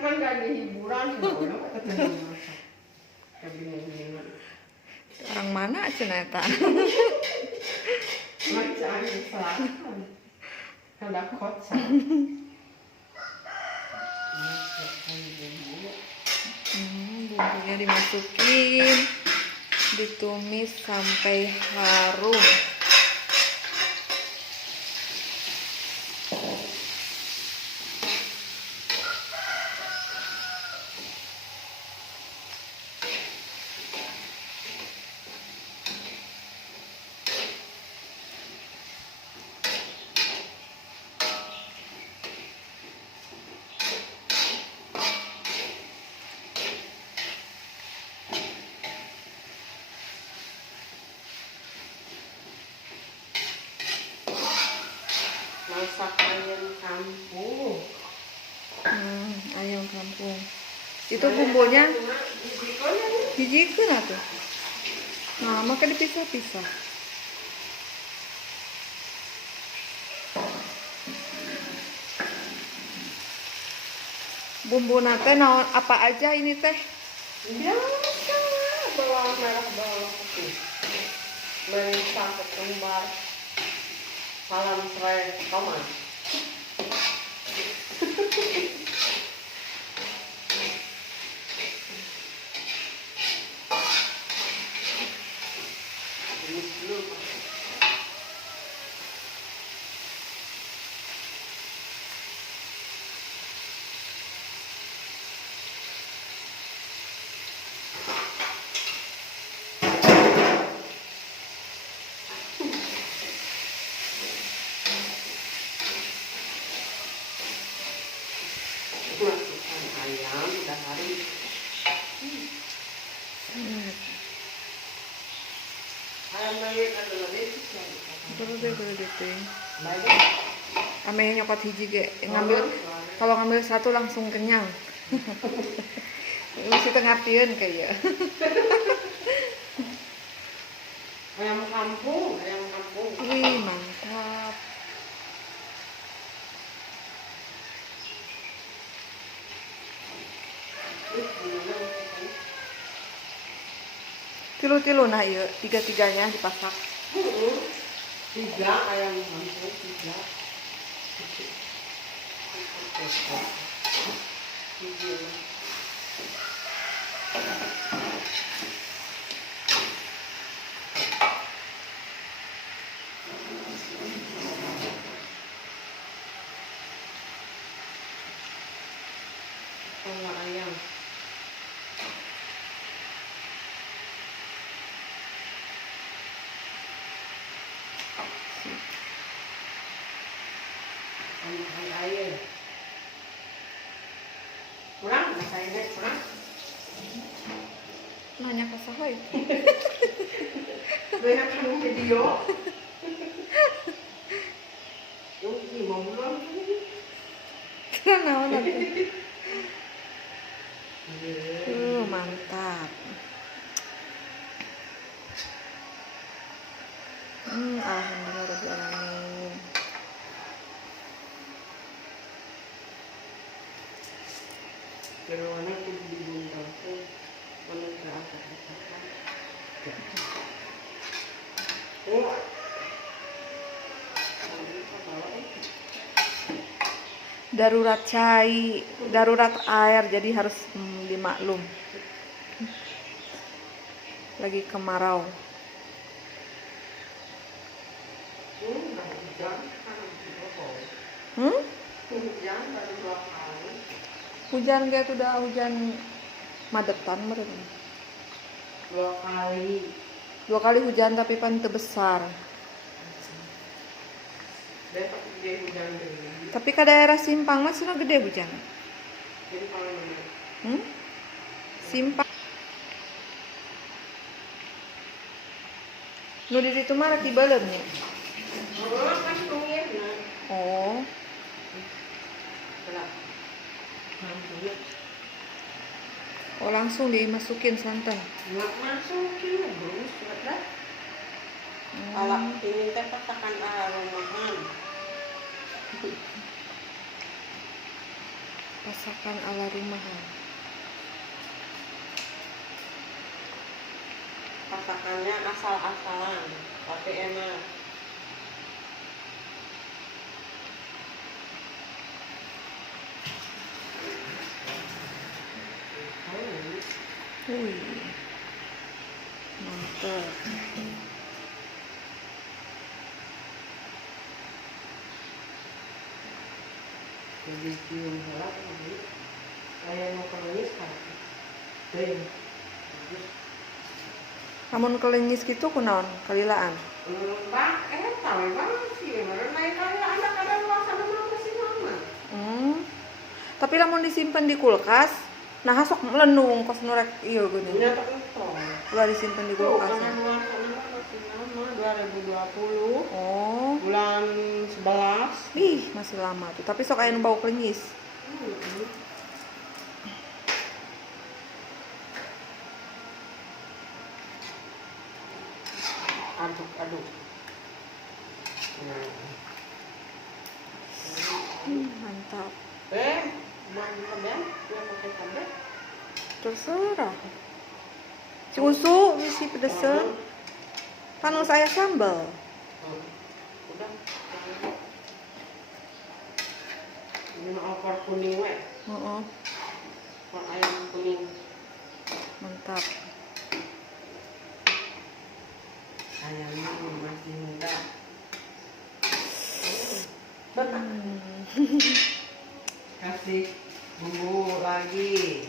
kan gak ada hiburan, udah ketemu masak. Kayak bingung-bingung. Orang mana ceneta? Macam selatan. Kada kocak. Bumbunya dimasukin, ditumis sampai harum. Masak ayam kampung. Ayam kampung. Itu bumbunya hijikeun atuh. Nah, maka dipisah-pisah. Bumbu nate naon apa aja ini teh? Biasa, bawang merah, bawang putih, merica, ketumbar, salam serai, tomat. Masukkan ayam, udah harum. Ayam mayat ada lebih. Terus deh teh. Banyak. Ame nyokot hiji ge ngambil, kalau ngambil satu langsung kenyang. Mesti tengartieun kayak. Ayam kampung, ayam kampung. Wih, mantap. Tilu-tilu nah ieu, tiga-tiganya dipasak. Tiga ayam kampung, tiga. Kepala ayam. Air. Kurang, masanya kurang. Nanya ke saha itu? Banyak yang video. Ini mau belum? Kira naon atuh? Mantap. Alhamdulillah rabbil alamin. Jeroannya kudu dibungkus, mana kerasa asakan. Oh, Darurat cai, darurat air, jadi harus dimaklum. Lagi kemarau. hujan baru 2 kali. Hujan kayak itu udah hujan madetan meureun. 2 kali. 2 kali hujan tapi pan teu besar. Besok gede hujan deui. Tapi ke daerah Simpang mah cenah gede hujan. Jadi kalau mana? Simpang. Nu di ditu mah rek dibeulem nya. Oh, kan tungirna. Oh. Kenapa? Oh, langsung dimasukin santan. Nggak masukin, bagus banget. Kalau ini teh katakan aromahan. Masakan ala rumahan. Masakannya asal-asalan, tapi enak. Wih, mantap. Jadi cium helak lagi. Kayak mau keringis kan. Deng. Namun kelingis gitu kunaon kalilaan. Bang, tahu bang sih. Baru naik kali anak ada luar sana mama sih mama. Tapi lamun disimpan di kulkas, nah sok melenung kos nurek iya geuning. Punya tak entong. Ulah disimpan di Tuh, kulkas. karena luar sana mah masih lama 2020. Oh, Bulan 11. ih masih lama tuh. Tapi sok aya nu bau kelingis. Aduk-aduk. Mantap. Mau cabai? Mau pakai cabai? Terserah. Susu bisi pedesan. Kan saya sambal. Udah. Ini mah opor kuning we. Heeh, Opor ayam kuning. mantap. Ayamnya masih muda. Kasih bumbu lagi.